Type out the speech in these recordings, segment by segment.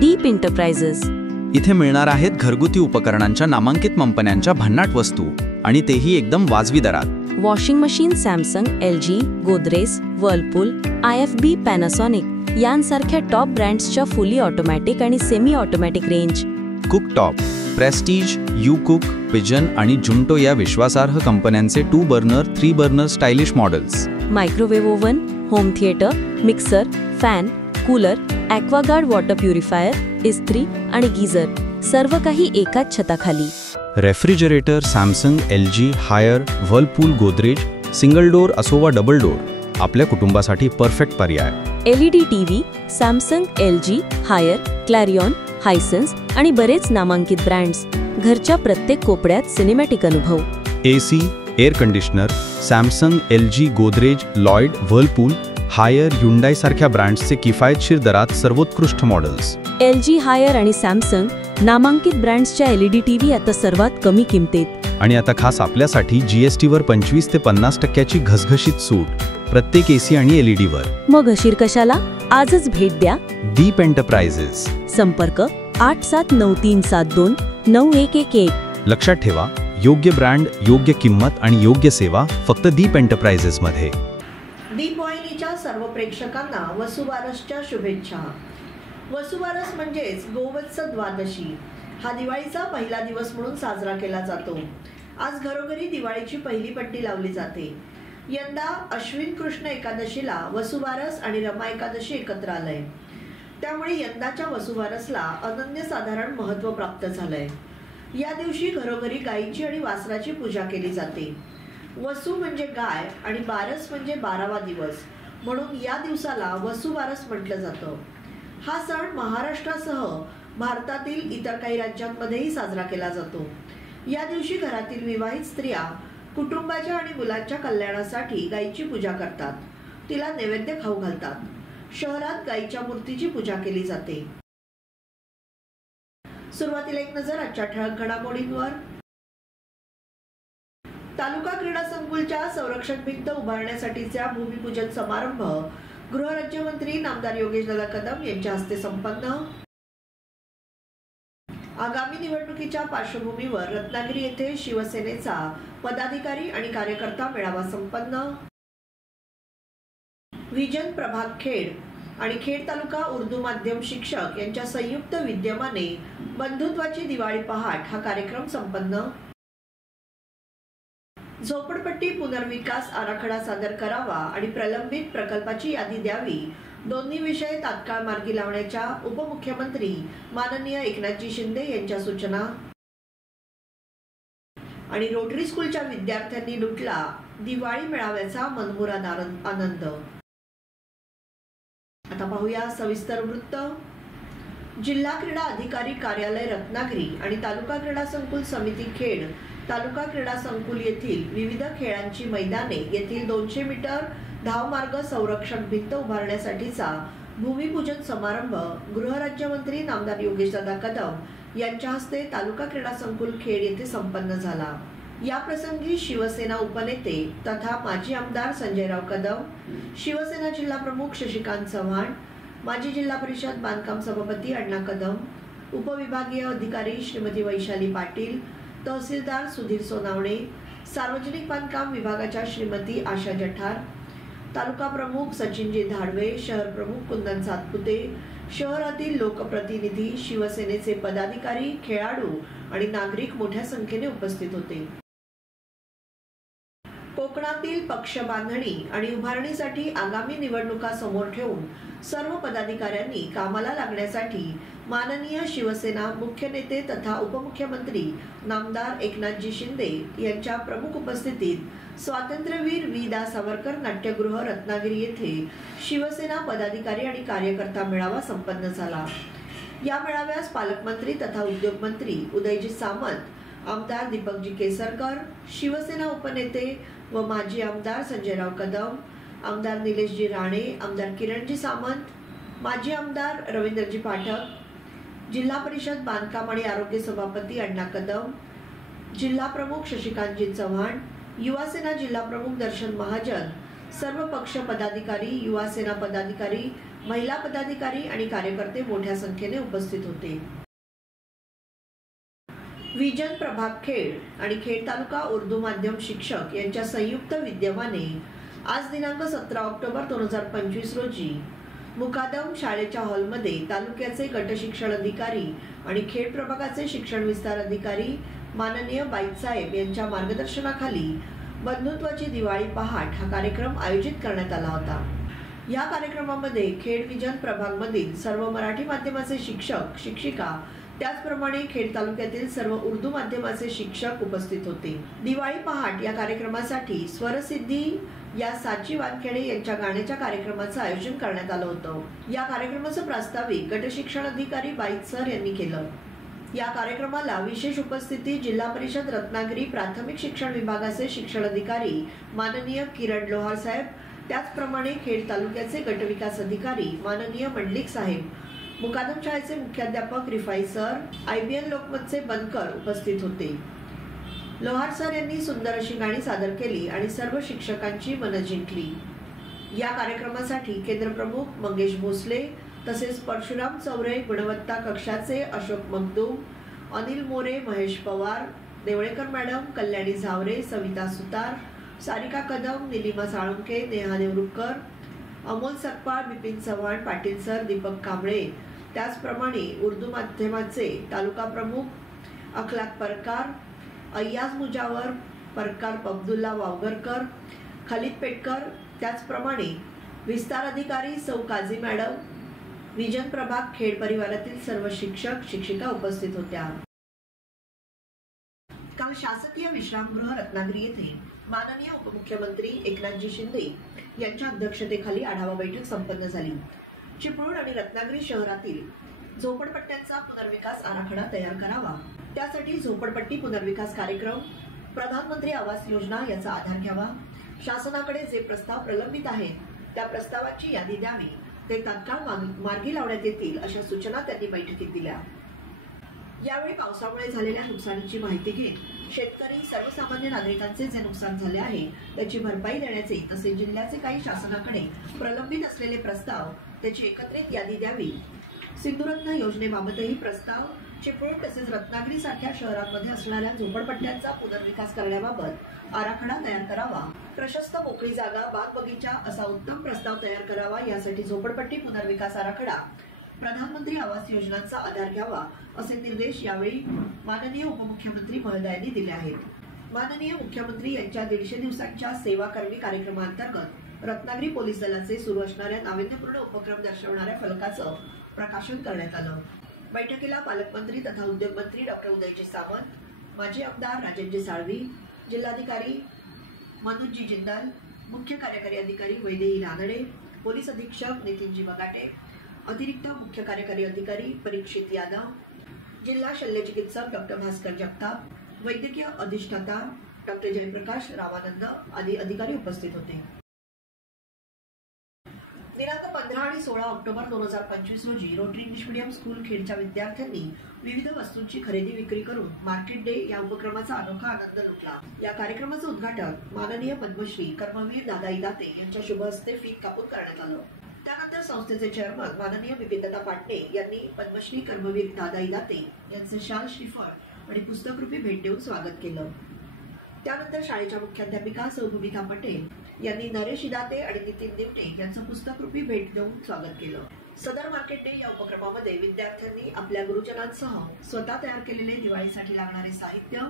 Deep enterprises. इथे मिळणार आहेत घरगुती उपकरणांच्या नामांकित कंपन्यांच्या भन्नाट वस्तू आणि तेही एकदम वाजवी दरात। Washing machine Samsung, LG, Godrej, Whirlpool, IFB, Panasonic यांसारख्या टॉप ब्रँड्सच्या फुली ऑटोमॅटिक आणि semi automatic range. Cooktop, Prestige, यूकुक, pigeon आणि जुंटो या विश्वासार्ह कंपन्यांचे 2 burner, 3 burner stylish models. Microwave oven, home theatre, mixer, fan, cooler, Aquaguard water purifier, इस्त्री आणि गीझर, सर्व काही एकाच छताखाली। Refrigerator Samsung, LG, higher, Whirlpool, Godrej, single door असो वा डबल डोअर, आपल्या कुटुंबासाठी परफेक्ट पर्याय। LED TV, Samsung, LG, Haier, Clarion, Hisense आणि बरेच नामांकित ब्रँड्स। घरच्या प्रत्येक कोपऱ्यात सिनेमॅटिक अनुभव। AC, air conditioner, Samsung, LG, Godrej, Lloyd, Whirlpool, Haier, Hyundai सारख्या ब्रँड्सचे किफायतशीर दरात सर्वोत्कृष्ट मॉडेल्स। LG, हायर आणि सॅमसंग नामांकित ब्रँड्सच्या LED TV आता सर्वात कमी किमतीत। आणि आता खास आपल्यासाठी GST वर 25 ते 50% घसघशीत सूट प्रत्येक AC आणि LED वर। मग अशीर कशाला? आजच भेट द्या डीप एंटरप्राइजेस। संपर्क 8793729111। लक्षात ठेवा, योग्य ब्रँड, योग्य किंमत आणि योग्य सेवा फक्त डीप एंटरप्राइजेस मध्ये। दीपवाहिनीच्या सर्व प्रेक्षकांना वसुबारसच्या शुभेच्छा। वसुबारस म्हणजेच गोवत्स द्वादशी हा दिवाळीचा पहिला दिवस म्हणून साजरा केला जातो। आज घरोघरी दिवाळीची पहिली पट्टी लावली जाते। यंदा अश्विन कृष्ण एकादशीला वसुबारस आणि रमा एकादशी एकत्र आलंय, त्यामुळे यंदाच्या वसुबारसला अनन्यसाधारण महत्त्व प्राप्त झालंय। या दिवशी घरोघरी गायीची आणि वासराची पूजा केली जाते। वसू म्हणजे गाय आणि बारस म्हणजे 12वा दिवस, म्हणून या दिवसाला वसुबारस म्हटलं जातं। हा सण महाराष्ट्रासह भारतातील इतर काही राज्यांमध्येही साजरा केला जातो। या दिवशी घरातील विवाहित स्त्रिया कुटुंबाच्या आणि मुलांच्या कल्याणासाठी गायीची पूजा करतात, तिला नैवेद्य खाऊ घालतात। शहरात गायीच्या मूर्तीची पूजा केली जाते। सुरुवातीला एक नजर आजच्या ठळक घडामोडींवर। तालुका क्रीडा संकुलच्या संरक्षक भिंत उभारण्यासाठीचा भूमिपूजन समारंभ गृहराज्यमंत्री नामदार योगेशदादा कदम यांच्या हस्ते संपन्न। आगामी निवडणुकीच्या पार्श्वभूमीवर रत्नागिरी येथे शिवसेनेचा पदाधिकारी आणि कार्यकर्ता मेळावा संपन्न। विजन प्रभाग खेड आणि खेड तालुका उर्दू माध्यम शिक्षक यांच्या संयुक्त विद्यमाने बंधुत्वाची दिवाळी पहाट हा कार्यक्रम संपन्न। झोपडपट्टी पुनर्विकास आराखडा सादर करावा आणि प्रलंबित प्रकल्पाची यादी द्यावी, दोन्ही विषय तात्काळ मार्गी लावण्याच्या उपमुख्यमंत्री माननीय एकनाथजी शिंदे यांच्या सूचना। आणि रोटरी स्कूलच्या विद्यार्थ्यांनी लुटला दिवाळी मेळाव्याचा मनमुराद आनंद। आता पाहूया सविस्तर वृत्त। जिल्हा क्रीडा अधिकारी कार्यालय रत्नागिरी आणि तालुका क्रीडा संकुल समिती खेड, तालुका क्रीडा संकुल येथील विविध खेळांची मैदाने येथील 200 मीटर धावमार्ग संरक्षण भिंत उभारण्यासाठीचा भूमिपूजन समारंभ गृहराज्यमंत्री नामदार योगेशदादा कदम यांच्या हस्ते तालुका क्रीडा संकुल खेड येथे संपन्न झाला। या प्रसंगी शिवसेना उपनेते तथा माजी आमदार संजयराव कदम, शिवसेना जिल्हा प्रमुख शशिकांत चव्हाण, माजी जिल्हा परिषद बांधकाम सभापती अण्णा कदम, उपविभागीय अधिकारी श्रीमती वैशाली पाटील, तहसीलदार सुधीर सोनावणे, सार्वजनिक बांधकाम विभागाच्या श्रीमती आशा जठार, तालुका प्रमुख सचिनजी धाडवे, शहर प्रमुख कुंदन सातपुते, शहरातील लोकप्रतिनिधी, शिवसेनेचे पदाधिकारी, खेळाडू आणि नागरिक मोठ्या संख्येने उपस्थित होते। कोकणातील पक्ष बांधणी आणि उभारणीसाठी आगामी निवडणुका समोर ठेवून सर्व पदाधिकाऱ्यांनी कामाला लागण्यासाठी माननीय शिवसेना मुख्य नेते तथा उपमुख्यमंत्री नामदार एकनाथजी शिंदे यांच्या प्रमुख उपस्थितीत स्वातंत्र्यवीर वि.दा. सावरकर नाट्यगृह रत्नागिरी येथे शिवसेना पदाधिकारी आणि कार्यकर्ता मेळावा संपन्न झाला। या मेळाव्यास पालकमंत्री तथा उद्योगमंत्री उदयजी सामंत, आमदार दीपकजी केसरकर, शिवसेना उपनेते व माजी आमदार संजयराव कदम, आमदार निलेशजी राणे, आमदार किरणजी सामंत, माजी आमदार रवींद्रजी पाठक, जिल्हा परिषद बांधकाम आणि आरोग्य सभापती अण्णा कदम, जिल्हा प्रमुख शशिकांतजी चव्हाण, युवासेना जिल्हा प्रमुख दर्शन महाजन, सर्व पक्ष पदाधिकारी, युवासेना पदाधिकारी महिला पदाधिकारी आणि कार्यकर्ते मोठ्या संख्येने उपस्थित होते। विजन प्रभाग खेड आणि खेड तालुका उर्दू माध्यम शिक्षक यांच्या संयुक्त विद्यमाने आज दिनांक 17 ऑक्टोबर 2025 रोजी मुकादम शाळेच्या हॉलमध्ये तालुक्याचे गट शिक्षण अधिकारी आणि खेड प्रभागाचे शिक्षण विस्तार अधिकारी माननीय बाईसाहेब यांच्या मार्गदर्शनाखाली बंधुत्वाची दिवाळी पहाट हा कार्यक्रम आयोजित करण्यात आला होता। या कार्यक्रमामध्ये खेड विजन प्रभागमधील सर्व मराठी माध्यमाचे शिक्षक शिक्षिका त्याचप्रमाणे खेड तालुक्यातील सर्व उर्दू माध्यमाचे शिक्षक उपस्थित होते। दिवाळी पहाट या कार्यक्रमासाठी स्वरसिद्धी या साची वानखेडे यांच्या गाण्याच्या कार्यक्रमाचं आयोजन करण्यात आलं होतं। या कार्यक्रमाचं प्रास्ताविक गट शिक्षण अधिकारी बाईत सर यांनी केलं। या कार्यक्रमाला विशेष उपस्थिती जिल्हा परिषद रत्नागिरी प्राथमिक शिक्षण विभागाचे शिक्षण अधिकारी माननीय किरण लोहार साहेब, त्याचप्रमाणे खेड तालुक्याचे गट विकास अधिकारी माननीय मंडलिक साहेब, मुकादम शाळेचे मुख्याध्यापक रिफाई सर, IBN लोकमतचे बनकर उपस्थित होते। लोहार सर यांनी सुंदर अशी गाणी सादर केली आणि सर्व शिक्षकांची मनं जिंकली। या कार्यक्रमासाठी केंद्र प्रमुख मंगेश भोसले तसेच परशुराम चौरे गुणवत्ता कक्षाचे अशोक मगदूम, अनिल मोरे, महेश पवार, देवळेकर मॅडम, कल्याणी झावरे, सविता सुतार, सारिका कदम, निलिमा साळुंके, नेहा देवरुखकर, अमोल सकपाळ, बिपिन चव्हाण, पाटील सर, दीपक कांबळे, त्याचप्रमाणे उर्दू माध्यमाचे तालुका प्रमुख अखलाक परकार, अय्याज मुजावर, परकार अब्दुल्ला वावगरकर, खालिद पेटकर, त्याचप्रमाणे विस्तार अधिकारी सौ काझी मॅडम, विजन प्रभाग खेड परिवारातील सर्व शिक्षक शिक्षिका उपस्थित होत्या। काल शासकीय विश्रामगृह रत्नागिरी येथे माननीय उपमुख्यमंत्री एकनाथजी शिंदे यांच्या अध्यक्षतेखाली आढावा बैठक संपन्न झाली। चिपळूण आणि रत्नागिरी शहरातील झोपडपट्ट्यांचा पुनर्विकास आराखडा तयार करावा, त्यासाठी झोपडपट्टी पुनर्विकास कार्यक्रम, प्रधानमंत्री आवास योजना याचा आधार घ्यावा, शासनाकडे जे प्रस्ताव प्रलंबित आहेत त्या प्रस्तावाची यादी द्यावी, ते तात्काळ मार्गी लावण्यात येतील अशा सूचना त्यांनी बैठकीत दिल्या। यावेळी पावसामुळे झालेल्या नुकसानीची माहिती घेत शेतकरी सर्वसामान्य नागरिकांचे जे नुकसान झाले आहे त्याची भरपाई देण्याचे तसेच जिल्ह्याचे काही शासनाकडे प्रलंबित असलेले प्रस्ताव त्याची एकत्रित यादी द्यावी, सिंधुरत्न योजनेबाबतही प्रस्ताव, चिपळूण तसेच रत्नागिरी सारख्या शहरांमध्ये असणाऱ्या झोपडपट्ट्यांचा पुनर्विकास करण्याबाबत आराखडा तयार करावा, प्रशस्त मोकळी जागा, बाग बगीचा असा उत्तम प्रस्ताव तयार करावा, यासाठी झोपडपट्टी पुनर्विकास आराखडा, प्रधानमंत्री आवास योजनांचा आधार घ्यावा असे निर्देश यावेळी माननीय उपमुख्यमंत्री महोदयांनी दिले आहेत। माननीय मुख्यमंत्री यांच्या 150 दिवसांच्या सेवाकर्मी कार्यक्रमांतर्गत रत्नागिरी पोलीस दलाचे सुरू असणाऱ्या नाविन्यपूर्ण उपक्रम दर्शवणाऱ्या फलकाचं प्रकाशन करण्यात आलं। बैठकीला पालकमंत्री तथा उद्योग मंत्री डॉक्टर उदयजी सामंत, माजी आमदार राजेंद्र साळवी, जिल्हाधिकारी मनोजजी जिंदाल, मुख्य कार्यकारी अधिकारी वैदेही रानडे, पोलीस अधीक्षक नितीनजी मगाटे, अतिरिक्त मुख्य कार्यकारी अधिकारी परीक्षित यादव, जिल्हा शल्यचिकित्सक डॉक्टर भास्कर जगताप, वैद्यकीय अधिष्ठाता डॉक्टर जयप्रकाश रामानंद आदी अधिकारी उपस्थित होते। दिनांक 15 आणि 16 ऑक्टोबर 2025 रोजी रोटरी इंग्लिश मीडियम स्कूल खेडच्या विद्यार्थ्यांनी विविध वस्तूंची खरेदी विक्री करून मार्केट डे या उपक्रमाचा अनोखा आनंद लुटला। या कार्यक्रमाचं उद्घाटन माननीय पद्मश्री कर्मवीर दादाई दाते यांच्या शुभ हस्ते फीत कापून करण्यात आलं। त्यानंतर संस्थेचे चेअरमन माननीय बिपिनदादा पाटणे यांनी पद्मश्री कर्मवीर दादाई दाते यांचे शाल, श्रीफळ आणि पुस्तकरूपी भेट देऊन स्वागत केलं। त्यानंतर शाळेच्या मुख्याध्यापिका सौभूमिता पटेल यांनी नरेश दाते आणि नितीन दिवटे यांचं पुस्तकरूपी भेट देऊन स्वागत केलं। सदर मार्केट डे या उपक्रमामध्ये विद्यार्थ्यांनी आपल्या गुरुजनांसह स्वतः तयार केलेले दिवाळीसाठी लागणारे साहित्य,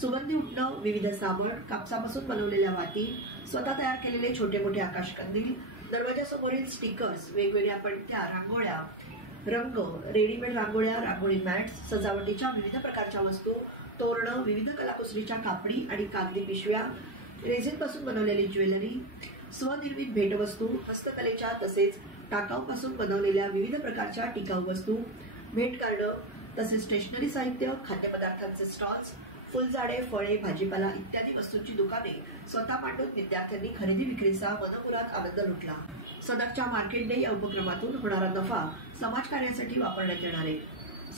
सुगंधी उटणं, विविध साबण, कापसापासून बनवलेल्या वाती, स्वतः तयार केलेले छोटे मोठे आकाशकंदील, दरवाजासमोरील स्टिकर्स, वेगवेगळ्या पणत्या, रांगोळ्या, रंग, रेडीमेड रांगोळ्या, रांगोळी मॅट्स, सजावटीच्या विविध प्रकारच्या वस्तू, तोरणं, विविध कलाकुसरीच्या कापडी आणि कागदी पिशव्या, रेझिनपासून बनवलेली ज्वेलरी, स्वनिर्मित भेटवस्तू, हस्तकलेच्या तसेच टाकाऊपासून बनवलेल्या विविध प्रकारच्या टिकाऊ वस्तू, भेट कार्ड तसेच स्टेशनरी साहित्य, खाद्यपदार्थांचे स्टॉल्स, फुलझाडे, फळे, भाजीपाला इत्यादी वस्तूंची दुकाने स्वतः मांडून विद्यार्थ्यांनी खरेदी विक्रीचा मनमुराद आनंद लुटला। सदरच्या मार्केट डे या उपक्रमातून होणारा नफा समाजकार्यासाठी वापरण्यात येणार आहे।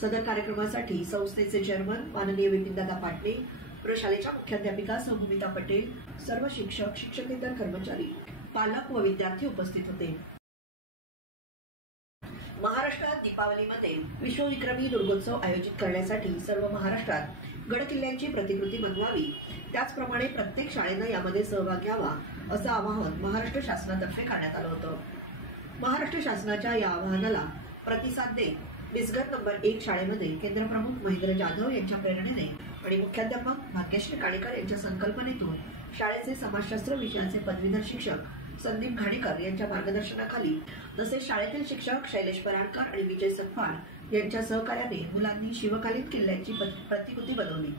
सदर कार्यक्रमासाठी संस्थेचे चेअरमन माननीय बिपिनदादा पाटणे, प्रशालेच्या मुख्याध्यापिका सौभूमिता पटेल, सर्व शिक्षक, शिक्षकेतर कर्मचारी, पालक व विद्यार्थी उपस्थित होते। महाराष्ट्रात दीपावलीमध्ये विश्वविक्रमी दुर्गोत्सव आयोजित करण्यासाठी सर्व महाराष्ट्रात गडकिल्ल्यांची प्रतिकृती बनवावी, त्याचप्रमाणे प्रत्येक शाळेनं यामध्ये सहभाग घ्यावा असं आवाहन महाराष्ट्र शासनातर्फे करण्यात आलं होतं. महाराष्ट्र शासनाच्या या आवाहनाला प्रतिसाद देत बिसगर नंबर 1 शाळेमध्ये केंद्रप्रमुख महेंद्र जाधव यांच्या प्रेरणेने आणि मुख्याध्यापक भाग्यश्री काणेकर यांच्या संकल्पनेतून शाळेचे समाजशास्त्र विषयाचे पदवीधर शिक्षक संदीप घाणेकर यांच्या मार्गदर्शनाखाली तसेच शाळेतील शिक्षक शैलेश पराडकर आणि विजय सकपाळ यांच्या सहकार्याने मुलांनी शिवकालीन किल्ल्याची प्रतिकृती बनवली.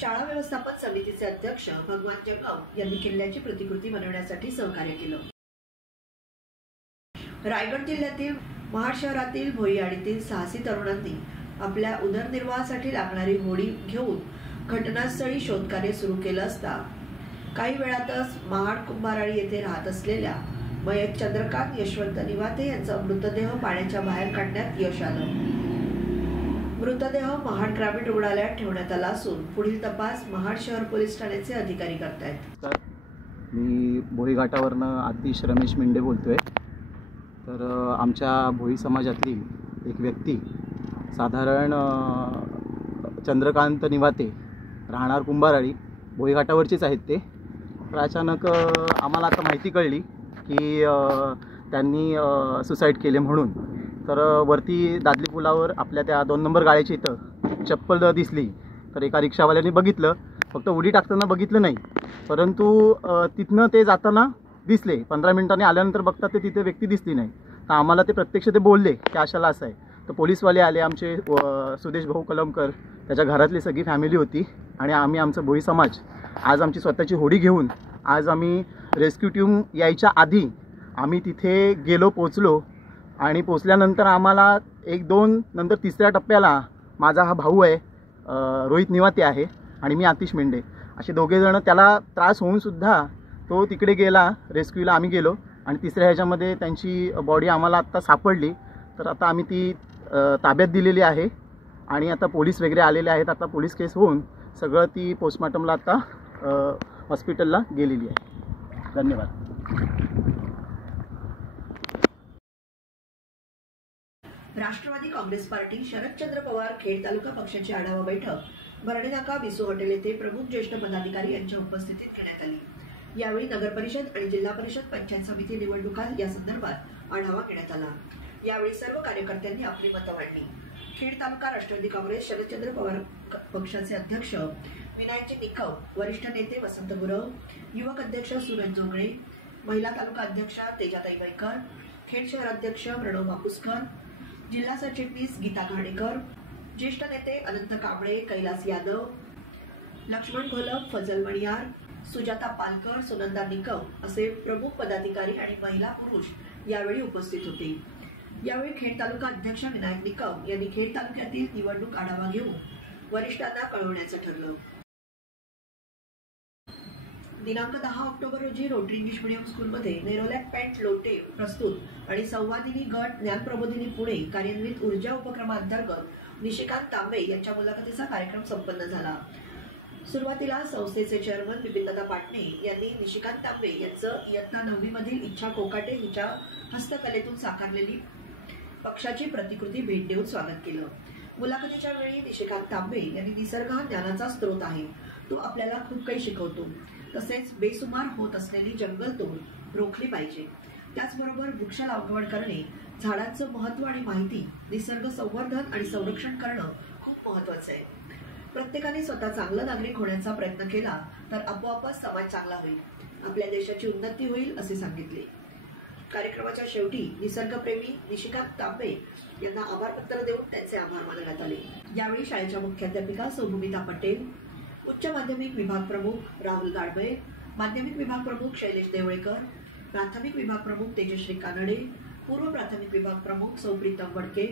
शाळा व्यवस्थापन समितीचे अध्यक्ष भगवान जंगम यांनी किल्ल्याची प्रतिकृती बनवण्यासाठी सहकार्य केलं. रायगड जिल्ह्यातील महाड शहरातील भोईआडीतील साहसी तरुणांनी आपल्या उदरनिर्वाहासाठी लागणारी होडी घेऊन घटनास्थळी शोधकार्य सुरू केलं असता काही वेळातच महाड कुंभाराळी येथे राहत असलेल्या मयत चंद्रकांत यशवंत निवाते यांचा मृतदेह पाण्याच्या बाहेर काढण्यात यश आलं. मृतदेह महाड ग्रामीण रुग्णालयात ठेवण्यात आला असून पुढील तपास महाड शहर पोलीस ठाण्याचे अधिकारी करतायत. मी भोई घाटावरनं आतिश रमेश मिंडे बोलतोय. तर आमच्या भोई समाजातली एक व्यक्ती साधारण चंद्रकांत निवाते राहणार कुंभाराळी भोई घाटावरचेच आहेत ते. तर अचानक आम्हाला आता माहिती कळली की त्यांनी सुसाईड केले म्हणून. तर वरती दादली पुलावर आपल्या त्या 2 नंबर गाड्याच्या इथं चप्पल दिसली. तर एका रिक्षावाल्याने बघितलं, फक्त उडी टाकताना बघितलं नाही, परंतु तिथनं ते जाताना दिसले. 15 मिनिटांनी आल्यानंतर बघतात ते तिथे व्यक्ती दिसली नाही. तर आम्हाला ते प्रत्यक्ष ते बोलले की अशाला असं आहे. तर पोलीसवाले आले, आमचे सुदेश भाऊ कलमकर, त्याच्या घरातली सगळी फॅमिली होती आणि आम्ही आमचं भोई समाज आज आमची स्वतःची होडी घेऊन आज आम्ही रेस्क्यू टीम यायच्या आधी आम्ही तिथे गेलो, पोचलो आणि पोचल्यानंतर आम्हाला 1-2 नंतर 3ऱ्या टप्प्याला माझा हा भाऊ आहे रोहित निवाते आहे आणि मी आतिश मेंढे असे दोघेजण, त्याला त्रास होऊनसुद्धा तो तिकडे गेला. रेस्क्यूला आम्ही गेलो आणि 3ऱ्या ह्याच्यामध्ये त्यांची बॉडी आम्हाला आत्ता सापडली. तर आता आम्ही ती ताब्यात दिलेली आहे आणि आता पोलीस वगैरे आलेले आहेत. आता पोलीस केस होऊन सगळं ती पोस्टमॉर्टमला आता हॉस्पिटलला गेलेली आहे. धन्यवाद. राष्ट्रवादी काँग्रेस पार्टी शरदचंद्र पवार खेड तालुका पक्षाची आढावा बैठक भरणे नाका बिसू हॉटेल येथे प्रमुख ज्येष्ठ पदाधिकारी यांच्या उपस्थितीत घेण्यात आली. यावेळी नगरपरिषद आणि जिल्हा परिषद पंचायत समिती निवडणुका या संदर्भात आढावा घेण्यात आला. यावेळी सर्व कार्यकर्त्यांनी आपली मतं मांडली. खेड तालुका राष्ट्रवादी काँग्रेस शरदचंद्र पवार पक्षाचे अध्यक्ष विनायकजी निकम, वरिष्ठ नेते वसंत गुरव, युवक अध्यक्ष सूरज जोगळे, महिला तालुका अध्यक्ष तेजाताई वैकर, खेड शहर अध्यक्ष प्रणव मापुसकर, जिल्हा सरचिटणीस गीता घाणेकर, ज्येष्ठ नेते अनंत कांबळे, कैलास यादव, लक्ष्मण घोलप, फजल मणियार, सुजाता पालकर, सुनंदा निकम असे प्रमुख पदाधिकारी आणि महिला पुरुष यावेळी उपस्थित होते. यावेळी खेड तालुका अध्यक्ष विनायक निकम यांनी खेड तालुक्यातील निवडणूक आढावा घेऊन वरिष्ठांना कळवण्याचं ठरलं. दिनांक 10 ऑक्टोबर रोजी रोटरी इंग्लिश मीडियम स्कूलमध्ये नेरोलॅक पेंट लोटे प्रस्तुत आणि संवादिनी गट ज्ञानप्रबोधिनी पुणे कार्यान्वित ऊर्जा उपक्रमांतर्गत निशिकांत तांबे यांच्या मुलाखतीचा कार्यक्रम संपन्न झाला. सुरुवातीला संस्थेचे चेअरमन बिपिनदादा पाटणे यांनी निशिकांत तांबे यांचं इयत्ता 9वी मधील इच्छा कोकाटे हिच्या हस्तकलेतून साकारलेली पक्षाची प्रतिकृती भेट देऊन स्वागत केलं. मुलाखतीच्या वेळी निशिकांत तांबे यांनी निसर्ग हा ज्ञानाचा स्रोत आहे, तो आपल्याला खूप काही शिकवतो. तसेच बेसुमार होत असलेली जंगलतोड रोखली पाहिजे. त्याचबरोबर वृक्ष लागवड करणे, झाडांचं महत्त्व आणि माहिती, निसर्ग संवर्धन आणि संरक्षण करणं खूप महत्त्वाचं आहे. प्रत्येकाने स्वतः चांगला नागरिक होण्याचा प्रयत्न केला तर आपोआपच समाज चांगला होईल, आपल्या देशाची उन्नती होईल असे सांगितले. कार्यक्रमाच्या शेवटी निसर्गप्रेमी निशिकांत तांबे यांना आभारपत्र देऊन त्यांचे आभार मानण्यात आले. यावेळी शाळेच्या मुख्याध्यापिका सौभूमिता पटेल, उच्च माध्यमिक विभाग प्रमुख राहुल गाडबे, माध्यमिक विभाग प्रमुख शैलेश देवळेकर, प्राथमिक विभाग प्रमुख तेजश्री कानडे, पूर्व प्राथमिक विभाग प्रमुख सौ प्रीतम वडके,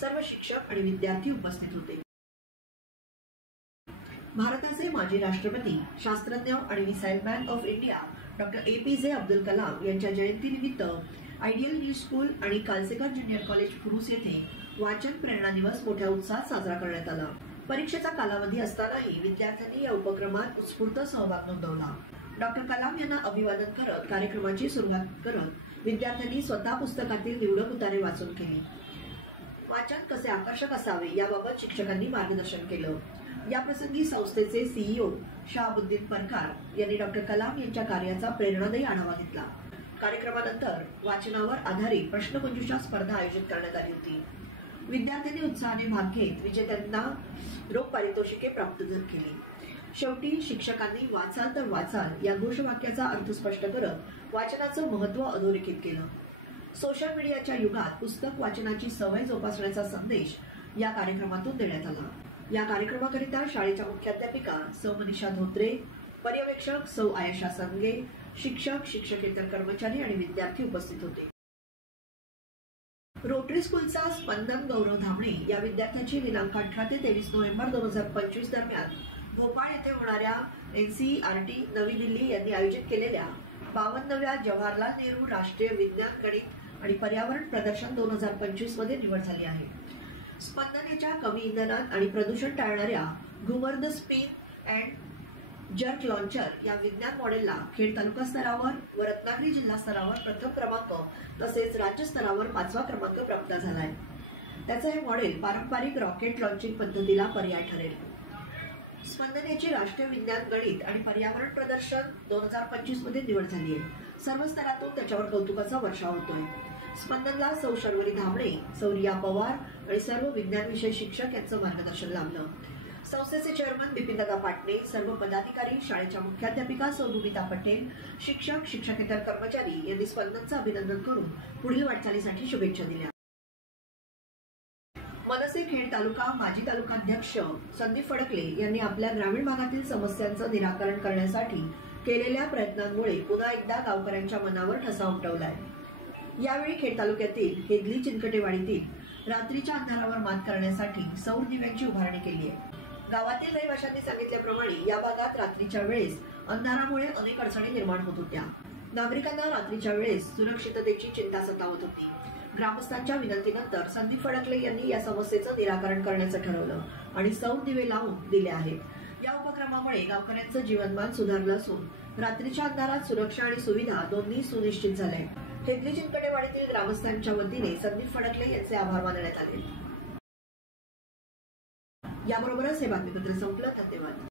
सर्व शिक्षक आणि विद्यार्थी उपस्थित होते. भारताचे माजी राष्ट्रपती, शास्त्रज्ञ आणि missile man of India doctor APJ Abdul Kalam यांच्या जयंतीनिमित्त आयडियल न्यू स्कूल आणि कालसेकर ज्युनियर कॉलेज फुरुस येथे वाचन प्रेरणा दिवस मोठ्या उत्साहात साजरा करण्यात आला. परीक्षेचा कालावधी असतानाही विद्यार्थ्यांनी या उपक्रमात उत्स्फूर्त सहभाग नोंदवला. डॉक्टर कलाम यांना अभिवादन करत कार्यक्रमाची सुरुवात करत विद्यार्थ्यांनी स्वतः पुस्तकातील निवडक उतारे वाचून केली. वाचन कसे आकर्षक असावे याबाबत शिक्षकांनी मार्गदर्शन केलं। याप्रसंगी संस्थेचे सीईओ शहाबुद्दीन परकार यांनी डॉक्टर कलाम यांच्या कार्याचा प्रेरणादायी आढावा घेतला। कार्यक्रमानंतर वाचनावर आधारित प्रश्नमंजुषा स्पर्धा आयोजित करण्यात आली होती। विद्यार्थ्यांनी उत्साहाने भाग घेत विजेत्यांना रोख पारितोषिके प्राप्त केली। शेवटी शिक्षकांनी वाचाल तर वाचाल या घोषवाक्याचा अर्थ स्पष्ट करत वाचनाचं महत्त्व अधोरेखित केलं। सोशल मीडियाच्या युगात पुस्तक वाचनाची सवय जोपासण्याचा संदेश या कार्यक्रमातून देण्यात आला। या कार्यक्रमाकरिता शाळेच्या मुख्याध्यापिका सौ मनीषा धोत्रे, पर्यवेक्षक सौ आयशा संगे, शिक्षक, शिक्षकेतर कर्मचारी आणि विद्यार्थी उपस्थित होते। रोटरी स्कूलचा स्पंदन गौरव धामणे या विद्यार्थ्याची दिनांक 18 ते 23 नोव्हेंबर 2025 दरम्यान भोपाळ येथे होणाऱ्या NCERT नवी दिल्ली यांनी आयोजित केलेल्या 52व्या जवाहरलाल नेहरू राष्ट्रीय विज्ञान, गणित आणि पर्यावरण प्रदर्शन 2025 मध्ये निवड झाली आहे। स्पंदनेच्या कमी इंधनात आणि प्रदूषण टाळणाऱ्या Ghoomar the spin and jerk launcher या विज्ञान मॉडेलला खेड तालुका स्तरावर व रत्नागिरी जिल्हा स्तरावर प्रथम क्रमांक तसेच राज्य स्तरावर 5वा क्रमांक प्राप्त झाला आहे। त्याचे हे मॉडेल पारंपरिक रॉकेट लॉन्चिंग पद्धतीला पर्याय ठरेल। स्पंदनेची राष्ट्रीय विज्ञान, गणित आणि पर्यावरण प्रदर्शन 2025 मध्ये निवड झाली आहे। सर्व स्तरातून त्याच्यावर कौतुकाचा वर्षाव होतोय। स्पंदनला सौ शर्वरी धामणे, सौ रिया पवार आणि सर्व विज्ञान विषय शिक्षक यांचं मार्गदर्शन लाभलं। संस्थेचे चेअरमन बिपिनदादा पाटणे, सर्व पदाधिकारी, शाळेच्या मुख्याध्यापिका सौ भूमिता पटेल, शिक्षक, शिक्षकेतर कर्मचारी यांनी स्पंदनचं अभिनंदन करून पुढील वाटचालीसाठी शुभेच्छा दिल्या। मनसे खेड तालुका माजी तालुकाध्यक्ष संदीप फडकले यांनी आपल्या ग्रामीण भागातील समस्यांचं निराकरण करण्यासाठी केलेल्या प्रयत्नांमुळे पुन्हा एकदा गावकऱ्यांच्या मनावर ठसा उमटवलाय। यावेळी खेड तालुक्यातील हेदली चिनकटेवाडीतील रात्रीच्या अंधारावर मात करण्यासाठी सौर दिव्यांची उभारणी केली आहे। गावातील रहिवाशांनी सांगितल्याप्रमाणे या भागात रात्रीच्या वेळेस अंधारामुळे अनेक अडचणी निर्माण होत होत्या। नागरिकांना रात्रीच्या वेळेस सुरक्षिततेची चिंता सतावत होती। ग्रामस्थांच्या विनंतीनंतर संदीप फडकले यांनी या समस्येचं निराकरण करण्याचं ठरवलं आणि सौर दिवे लावून दिले आहेत। या उपक्रमामुळे गावकऱ्यांचं जीवनमान सुधारलं असून रात्रीच्या अंधारात सुरक्षा आणि सुविधा दोन्ही सुनिश्चित झाले। हेदली चिनकटेवाडीतील ग्रामस्थांच्या वतीने संदीप फडकले यांचे आभार मानण्यात आले। याबरोबरच हे बातमीपत्र संपलं। धन्यवाद।